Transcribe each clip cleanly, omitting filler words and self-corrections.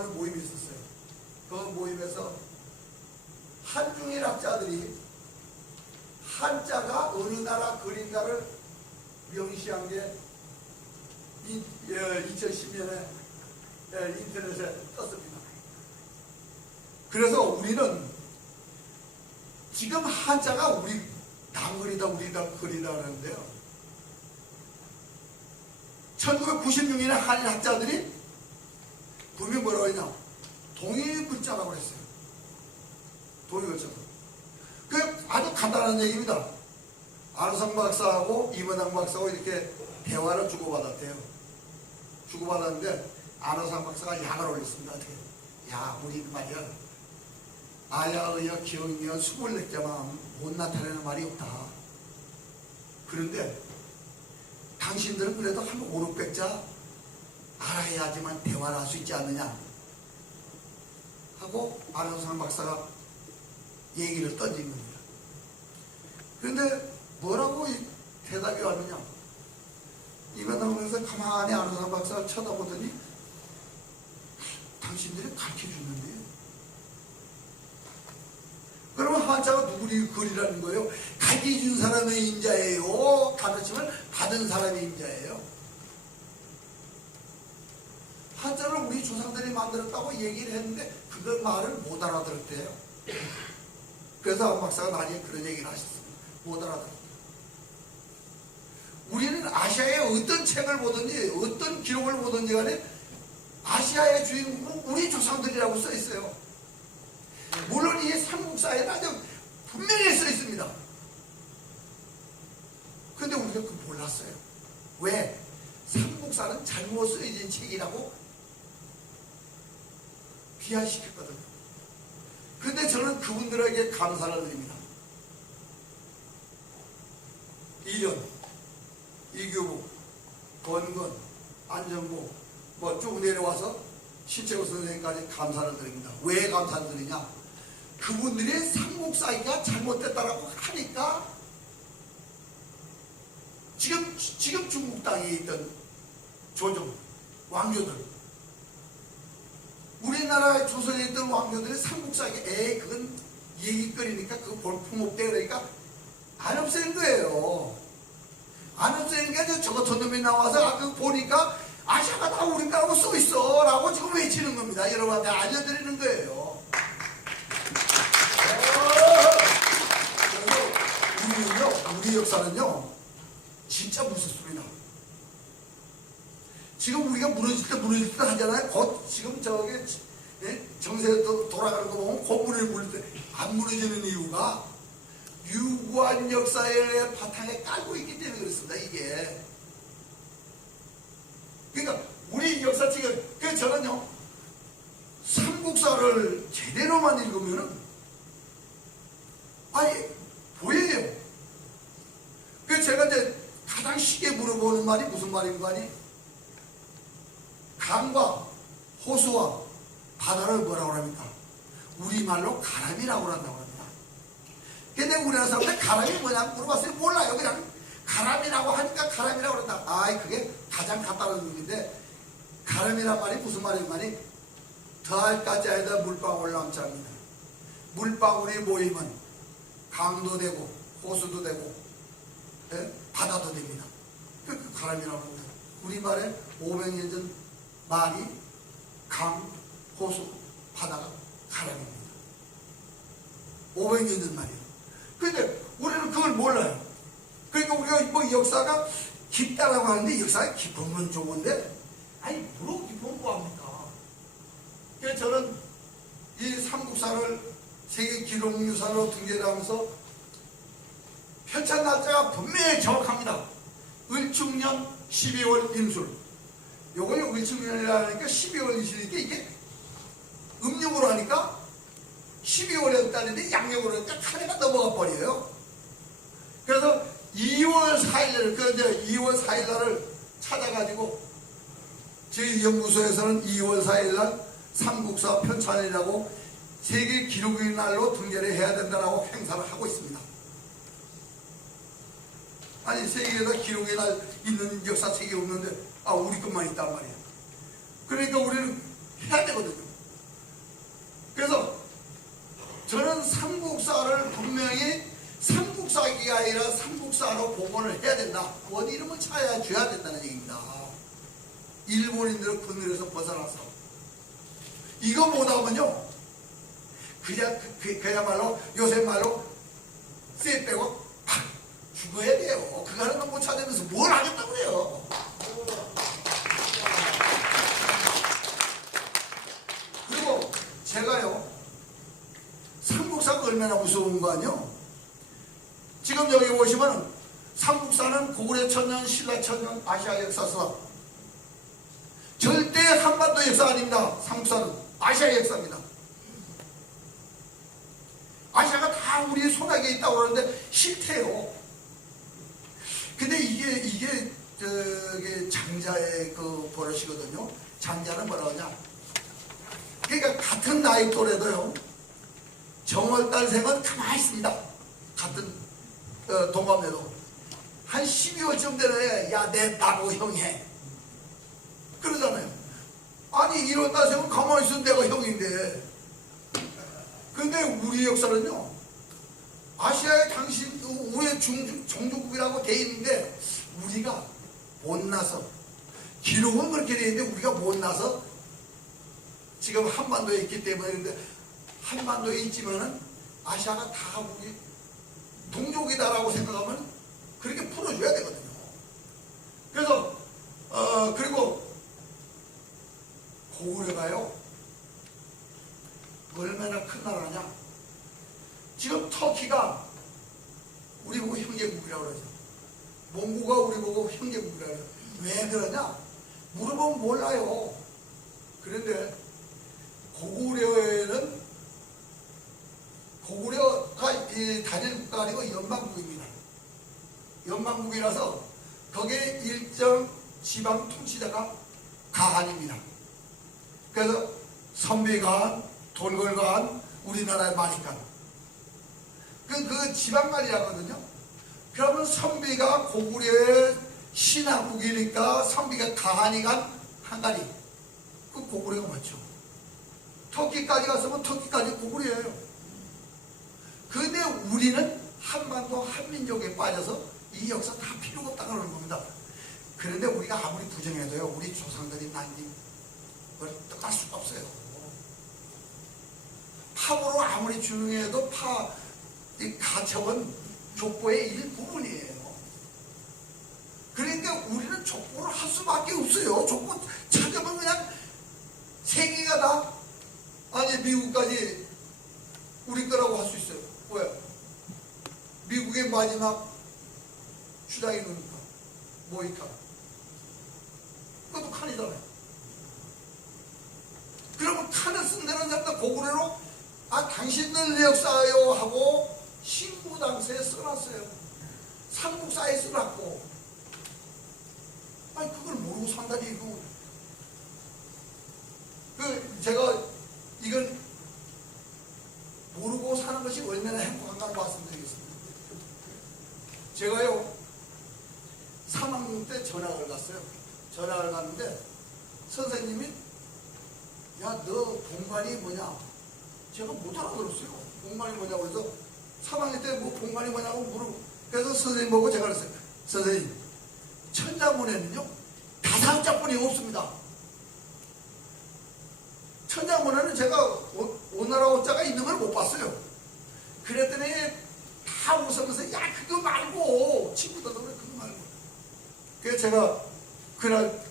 하는 모임이 있었어요. 그 모임에서 한중일 학자들이 한자가 어느 나라 글인가를 명시한 게 2010년에 인터넷에 떴습니다. 그래서 우리는 지금 한자가 우리 남글이다 우리다 글이다 그러는데요. 1996년에 한일 학자들이 분명히 뭐라고 했냐, 동일 글자라고 그랬어요. 동일 글자. 그 아주 간단한 얘기입니다. 안우상 박사하고 이문학 박사하고 이렇게 대화를 주고받았대요. 주고받았는데 안우상 박사가 약을 올렸습니다. 야, 우리 말이야, 아야, 의야, 기억이야 24자만 못 나타내는 말이 없다. 그런데 당신들은 그래도 한 5, 600자 알아야지만 대화를 할 수 있지 않느냐 하고 안우상 박사가 얘기를 던진 겁니다. 그런데 뭐라고 대답이 왔느냐, 이면하면서 가만히 안우상 박사를 쳐다보더니 당신들이 가르쳐주는데요. 그러면 한자가 누구리 글이라는 거예요? 가르쳐준 사람의 임자예요, 가르침을 받은 사람의 임자예요? 한자를 우리 조상들이 만들었다고 얘기를 했는데 그걸 말을 못 알아들었대요. 그래서 안 박사가 나중에 그런 얘기를 하셨습니다. 못 알아들었대요. 우리는 아시아의 어떤 책을 보든지 어떤 기록을 보든지 간에 아시아의 주인공은 우리 조상들이라고 써 있어요. 물론 이 삼국사에는 아주 분명히 써 있습니다. 그런데 우리가 그걸 몰랐어요. 왜? 삼국사는 잘못 쓰여진 책이라고 비하시켰거든요. 그런데 저는 그분들에게 감사를 드립니다. 이련, 이교복, 권건, 안정복 뭐 쭉 내려와서 신채호 선생님까지 감사를 드립니다. 왜 감사를 드리냐? 그분들의 삼국사가 잘못됐다라고 하니까 지금 중국 땅에 있던 조정, 왕조들, 우리나라 조선에 있던 왕조들의 삼국사에 그건 얘기거리니까 그거 볼품없대 그러니까 안 없애는 거예요. 안 없애니까 저거 저놈이 나와서 아까 보니까 아시아가 다 우리나라고 써있어 라고 지금 외치는 겁니다. 여러분한테 알려드리는 거예요. 그래서 우리 역사는요 진짜 무섭습니다. 지금 우리가 무너질 때 하잖아요. 곧 지금 저게 정세 돌아가는 거 보면 고문을 물릴 때 안 무너지는 이유가 유구한 역사의 바탕에 깔고 있기 때문에 그렇습니다. 이게 그러니까 우리 역사책은 그래서 저는요 삼국사를 제대로만 읽으면은 아예 보여요. 그래서 제가 이제 가장 쉽게 물어보는 말이 무슨 말인가 하니 강과 호수와 바다를 뭐라고 합니까? 우리말로 가람이라고 한다고 합니다. 근데 우리나라 사람들 가람이 뭐냐고 물어봤어요. 몰라요. 그냥 가람이라고 하니까 가람이라고 그런다. 아이 그게 가장 가까운 의미인데 가람이란 말이 무슨 말인가니 더할 가짜에다 물방울 남자입니다. 물방울이 모이면 강도 되고 호수도 되고 바다도 됩니다. 그 가람이라고 합니다. 우리말에 500년 전 말이 강, 호수, 바다가 가람입니다. 500년 전 말이에요. 그런데 우리는 그걸 몰라요. 그러니까 우리가 뭐 역사가 깊다라고 하는데 역사가 깊으면 좋은데 아니 뭐로 깊으면 뭐합니까? 그래서 저는 이 삼국사를 세계 기록유산으로 등재를 하면서 편찬 날짜가 분명히 정확합니다. 을충년 12월 임술. 요걸 을충년이라 하니까 12월 임술이니까 이게 음력으로 하니까 12월에 달인데 양력으로 하니까 한 해가 넘어가 버려요. 그래서 2월 4일, 그 이제 2월 4일 날을 찾아가지고 저희 연구소에서는 2월 4일 날 삼국사 편찬이라고 세계 기록의 날로 등재를 해야 된다라고 행사를 하고 있습니다. 아니 세계에다 기록의 날 있는 역사책이 없는데 우리 것만 있단 말이에요. 그러니까 우리는 해야 되거든요. 그래서 저는 삼국사를 분명히 삼국사기가 아니라 삼국사로 복원을 해야 된다. 원 이름을 찾아줘야 된다는 얘기입니다. 일본인들의 그늘에서 벗어나서 이거 못하면요 그야말로 요새 말로 쎄 빼고 팍 죽어야 돼요. 그거 하는 거 못 찾으면서 뭘 하겠다고 그래요. 그리고 제가요 삼국사가 얼마나 무서운 거 아니요? 지금 여기 보시면 삼국사는 고구려 천년, 신라 천년, 아시아 역사서 절대 한반도 역사 아닙니다. 삼국사는 아시아 역사입니다. 아시아가 다 우리 손아귀에 있다고 그러는데 싫대요. 근데 이게 장자의 그 버릇이거든요. 장자는 뭐라 하냐? 그러니까 같은 나이 또래도요. 정월달생은 가만히 있습니다. 같은 동갑내도 한 12월쯤 되네. 야, 내 나보고 형해. 그러잖아요. 아니 1월달생은 가만히 있으면 내가 형인데. 근데 우리 역사는요. 아시아의 당신 우리의 종주국이라고 돼 있는데 우리가 못나서 기록은 그렇게 돼 있는데 우리가 못나서 지금 한반도에 있기 때문에. 근데 한반도에 있지만은 아시아가 다 우리 동족이다라고 생각하면 그렇게 풀어줘야 되거든요. 그래서 그리고 고구려가요 얼마나 큰 나라냐. 지금 터키가 우리 보고 형제국이라고 그러죠. 몽고가 우리 보고 형제국이라고 그러죠. 왜 그러냐 물어보면 몰라요. 그런데 고구려가 이 단일 국가가 아니고 연방국입니다. 연방국이라서 거기에 일정 지방 통치자가 가한입니다. 그래서 선비가한, 돌궐가한, 우리나라의 마니간 그 지방간이라거든요. 그러면 선비가 고구려의 신하국이니까 선비가 가한이간 한간이 그 고구려가 맞죠. 터키까지 갔으면 터키까지 고구려예요. 근데 우리는 한반도 한민족에 빠져서 이 역사 다 필요가 없다 그러는 겁니다. 그런데 우리가 아무리 부정해도요 우리 조상들이 남긴 걸 떠날 수가 없어요. 팝으로 아무리 중요해도 이 가첩은 족보의 일부분이에요. 그러니까 우리는 족보를 할 수밖에 없어요. 족보 찾으면 그냥 세계가 다 아니 미국까지 우리 거라고 할 수 있어요. 왜? 미국의 마지막 주장이 뭡니까? 뭐니까? 그것도 칸이잖아요. 그러면 칸을 쓴다는 사람들 고구려로 당신들 역사요 하고 신구당서에 써놨어요. 삼국사에 써놨고 아니 그걸 모르고 산다니 제가 이걸 모르고 사는 것이 얼마나 행복한가 말씀드리겠습니다. 제가요 3학년 때 전학을 갔어요. 전학을 갔는데 선생님이 야 너 본관이 뭐냐? 제가 못 알아들었어요. 본관이 뭐냐고 그래서 3학년 때 뭐 본관이 뭐냐고 물어보고 그래서 선생님 보고 제가 그랬어요. 선생님 천자문에는요 다사자뿐이 없습니다. 천자문에는 제가 오나라 오자가 있는 걸 못 봤어요. 그랬더니 다 웃으면서 야 그거 말고 친구들도 그래 그거 말고. 그래서 제가 그날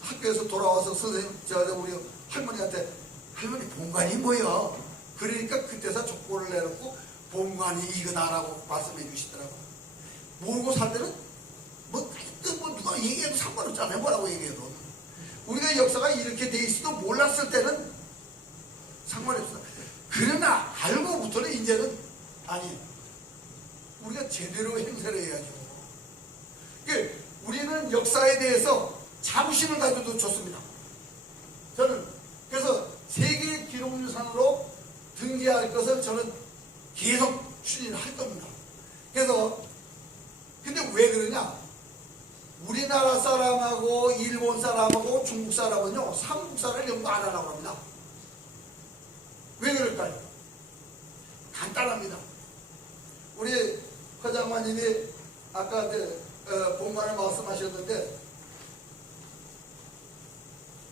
학교에서 돌아와서 선생님 우리 할머니한테 할머니 본관이 뭐야? 그러니까 그때서 족보를 내놓고 본관이 이거다라고 말씀해 주시더라고요. 모르고 살 때는 뭐 누가 얘기해도 상관없잖아요. 뭐라고 얘기해도. 우리가 역사가 이렇게 돼 있어도 몰랐을 때는 상관이 없어. 그러나 알고부터는 이제는 아니 우리가 제대로 행세를 해야죠. 그러니까 우리는 역사에 대해서 자부심을 가져도 좋습니다. 저는 그래서 세계 기록유산으로 등재할 것을 저는 계속 추진할 겁니다. 그래서 근데 왜 그러냐? 우리나라 사람하고 일본 사람하고 중국 사람은요 삼국사를 연구 안 하라고 합니다. 왜 그럴까요? 간단합니다. 우리 허장마님이 아까 본관에 말씀하셨는데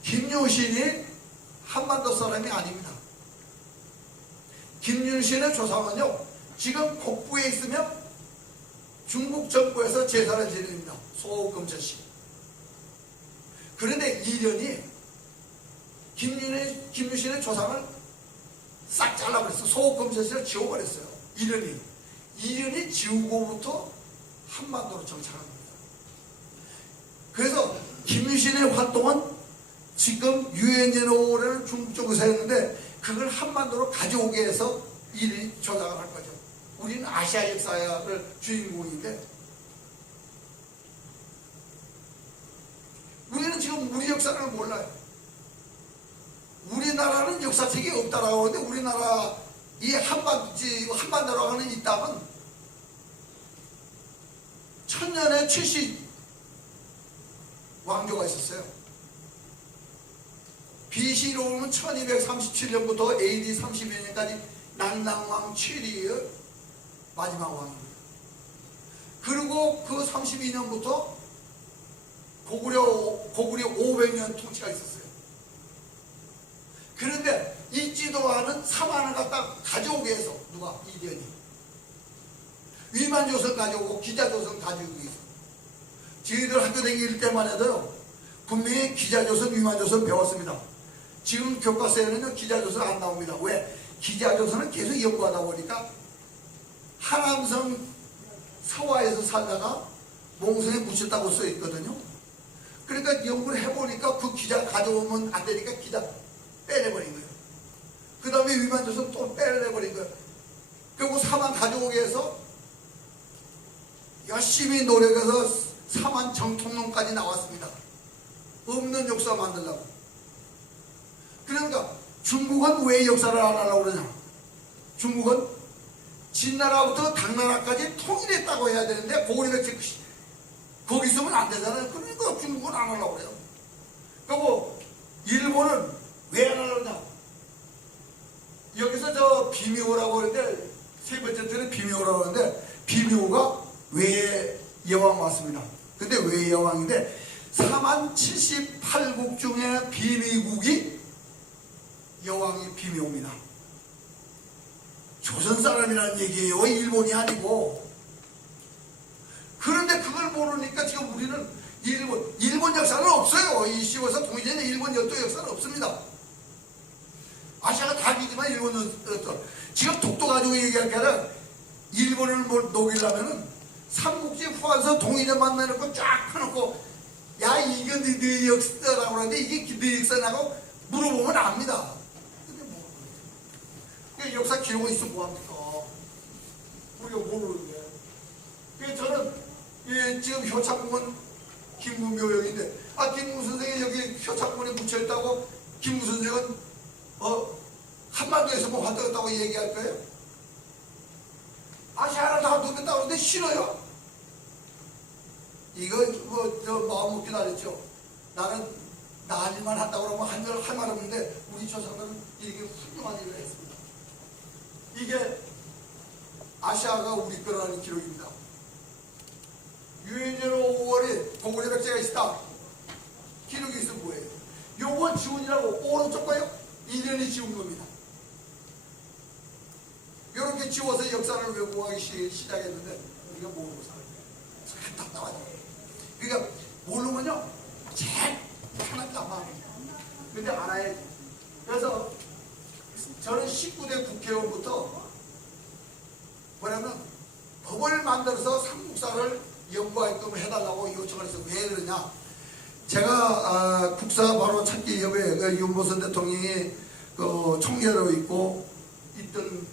김유신이 한반도 사람이 아닙니다. 김유신의 조상은요, 지금 북부에 있으면 중국 정부에서 제사를 지냅니다. 소금저씨. 그런데 이련이 김유신의 조상을 싹 잘라버렸어요. 소금저씨를 지워버렸어요. 이련이 지우고부터 한반도로 정착한 겁니다. 그래서 김유신의 활동은 지금 유엔제노를 중국 쪽에서 했는데 그걸 한반도로 가져오게 해서 일이 조작을 할 거죠. 우리는 아시아 역사를 주인공인데 우리는 지금 우리 역사를 몰라요. 우리나라는 역사책이 없다라고 하는데 우리나라 이 한반도라고 하는 이 땅은 천년에 70 왕조가 있었어요. BC로 보면 1237년부터 AD 32년까지 난랑왕 최리의 마지막 왕입니다. 그리고 그 32년부터 고구려 500년 통치가 있었어요. 그런데 있지도 않은 사만을 갖다 가져오게 해서 누가? 이련이 위만조선 가져오고 기자조선 가져오기 위해서 저희들 학교 다닐 때만 해도요 분명히 기자조선 위만조선 배웠습니다. 지금 교과서에는 기자조선 안 나옵니다. 왜? 기자조선은 계속 연구하다 보니까 하남성 서화에서 살다가 몽성에 묻혔다고 써있거든요. 그러니까 연구를 해보니까 그 기자 가져오면 안 되니까 기자 빼내버린 거예요. 그 다음에 위만조선 또 빼내버린 거예요. 그리고 사만 가져오게 해서 열심히 노력해서 사만 정통론까지 나왔습니다. 없는 역사 만들려고. 그러니까 중국은 왜 역사를 안 하려고 그러냐? 중국은 진나라부터 당나라까지 통일했다고 해야 되는데 고구려백제 거기 있으면 안 되잖아요. 그러니까 중국은 안 하려고 그래요. 그리고 일본은 왜 안 하려고 그러냐? 여기서 저 비묘라고 하는데 세 번째 때는 비묘라고 하는데 비묘가 외 여왕 왔습니다. 근데 외 여왕인데 4만78국 중에 비미국이 여왕이 비묘입니다. 조선 사람이라는 얘기예요. 일본이 아니고. 그런데 그걸 모르니까 지금 우리는 일본 역사는 없어요. 이 시골에서 동일에는 일본 열도 역사는 없습니다. 아시아가 답이지만 일본 역사. 지금 독도 가지고 얘기할 게 아니라 일본을 녹이려면은 삼국지 후한서 동일에 만나놓고 쫙 해놓고 야 이게 네 역사라고 하는데 이게 네 역사냐고 물어보면 압니다. 근데 뭐 역사 기록은 있으면 뭐합니까? 우리가 모르는데. 그래서 저는 지금 효창궁은 김구묘역인데 김구 선생이 여기 효창궁에 묻혀있다고 김구 선생은 한반도에서 뭐 활동했다고 얘기할 거예요? 아시아를 다 누볐다고 하는데 싫어요? 이거 저 마음 먹기 나랬죠. 나는 나 일만 한다고 그러면 할 말 없는데 우리 조상들은 이렇게 훌륭한 일을 했습니다. 이게 아시아가 우리 거라는 기록입니다. 유엔제로 5월에 고구려 백제가 있다. 기록이 있어 뭐예요? 요건 지운이라고 오른쪽 거요? 이련이 지운 겁니다. 이렇게 지워서 역사를 왜곡하기 시작했는데 우리가 모르고 살아요. 참 답답하죠. 그러니까 모르면요 제일 편하게 아마 근데 알아야 돼. 그래서 저는 19대 국회의원부터 뭐냐면 법을 만들어서 삼국사를 연구하게끔 해달라고 요청을 해서 왜 그러냐? 제가 국사 바로 찾기 협회 윤보선 대통령이 그 총재로 있던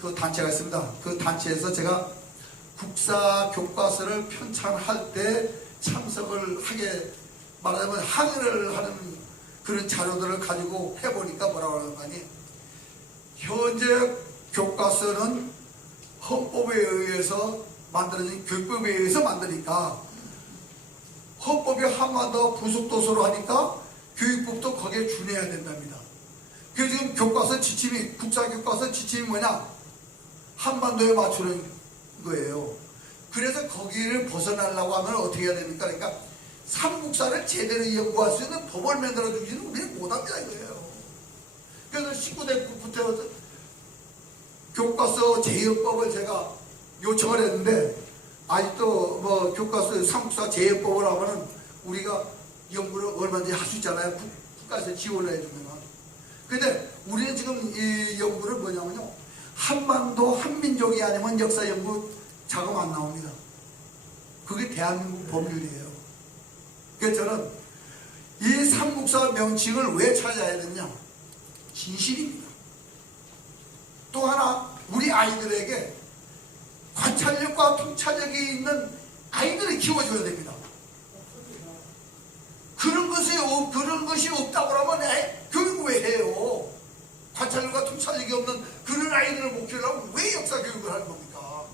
그 단체가 있습니다. 그 단체에서 제가 국사 교과서를 편찬할 때 참석을 하게 말하자면 항의를 하는 그런 자료들을 가지고 해보니까 뭐라고 하는 거 아니? 현재 교과서는 헌법에 의해서 만들어진 교육법에 의해서 만드니까 헌법이 한마더 부속도서로 하니까 교육법도 거기에 준해야 된답니다. 그 지금 교과서 지침이, 국사교과서 지침이 뭐냐? 한반도에 맞추는 거예요. 그래서 거기를 벗어나려고 하면 어떻게 해야 됩니까? 그러니까 삼국사를 제대로 연구할 수 있는 법을 만들어주기는 우리는 못합니다, 이거예요. 그래서 19대부터 교과서 제역법을 제가 요청을 했는데, 아직도 뭐 교과서 삼국사 제역법을 하면은 우리가 연구를 얼마든지 할 수 있잖아요. 국가에서 지원을 해주면. 근데 우리는 지금 이 연구를 뭐냐면요, 한반도 한민족이 아니면 역사 연구 자금 안 나옵니다. 그게 대한민국 법률이에요. 그래서 저는 이 삼국사 명칭을 왜 찾아야 되냐? 진실입니다. 또 하나, 우리 아이들에게 관찰력과 통찰력이 있는 아이들을 키워줘야 됩니다. 그런 것이 없다고 하면 교육을 왜 해요? 관찰력과 통찰력이 없는 그런 아이들을 목표로 하고 왜 역사 교육을 하는 겁니까?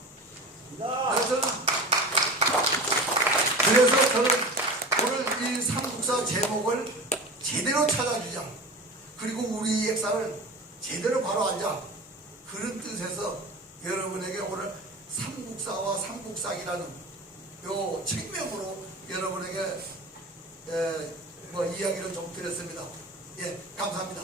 그래서 저는 오늘 이 삼국사 제목을 제대로 찾아주자. 그리고 우리 역사를 제대로 바로하자. 그런 뜻에서 여러분에게 오늘 삼국사와 삼국사기라는 요 책명으로 여러분에게 뭐 이야기를 좀 드렸습니다. 예, 감사합니다.